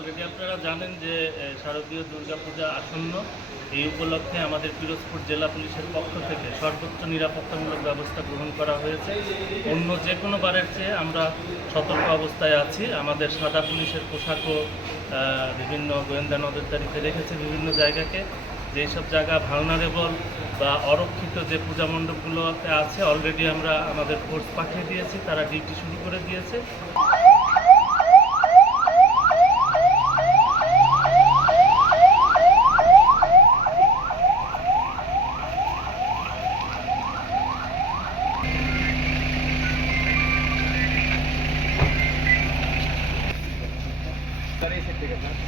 Already আপনারা জানেন যে শারদীয় দুর্গাপূজা আসন্ন। এই উপলক্ষে আমাদের পিরোজপুর জেলা পুলিশের পক্ষ থেকে সর্বোচ্চ নিরাপত্তামূলক ব্যবস্থা গ্রহণ করা হয়েছে। অন্য যে কোনো বারের চেয়ে আমরা সতর্ক অবস্থায় আছি। আমাদের সাদা পুলিশের পোশাকও বিভিন্ন গোয়েন্দা নজরদারিতে রেখেছে বিভিন্ন জায়গাকে। যেসব জায়গা ভালনারেবল বা অরক্ষিত যে পূজা মণ্ডপগুলোতে আছে অলরেডি আমরা আমাদের ফোর্স পাঠিয়ে দিয়েছি। তারা ডিউটি শুরু করে দিয়েছে।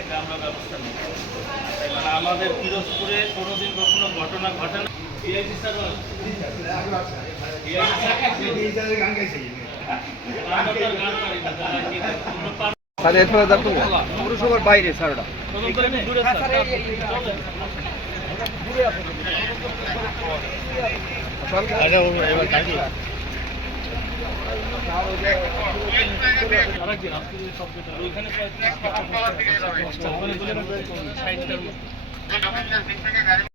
এটা আমরা ব্যবস্থা নেব এবার আমাদের পিরোজপুরে কোনোদিন কখনো ঘটনা ঘটে না ডিআইজি স্যার স্যার এরপরে পৌরসভার বাইরে স্যার ওটা ওইখানে